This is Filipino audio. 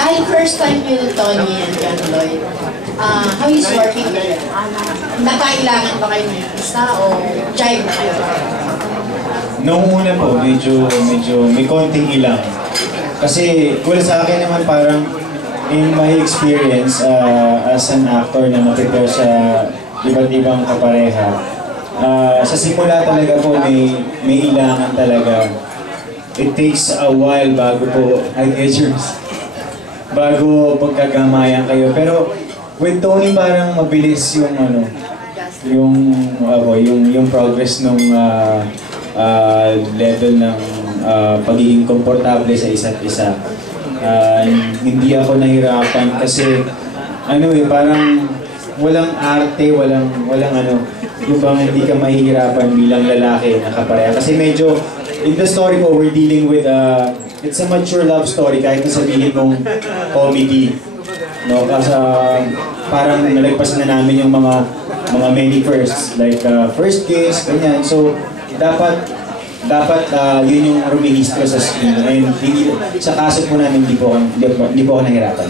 Dahil first time yun, Tony and Lloyd, how is working with them? Nagkailangan ba kayo ng isa o jive na kayo? Noong una po, medyo may konting ilang. Kasi sa akin naman parang in my experience as an actor na na-prepare sa iba't ibang kapareha, sa simula talaga po may ilangan talaga. It takes a while bago po, bago pagkagamayan kayo. Pero with Tony parang mabilis yung progress nung level ng pagiging komportable sa isa't isa. Hindi ako nahirapan kasi parang walang arte, walang yung bang hindi ka mahihirapan bilang lalaki na kapareha. Kasi medyo in the story po, we're dealing with it's a mature love story kahit na sabihin mong comedy. No? Kasi parang nalagpasan na namin yung mga many firsts, like first kiss, ganyan. So, dapat yun yung rumihistro sa screen. Ngayon, sa kaso po namin, hindi po ako nahirapan.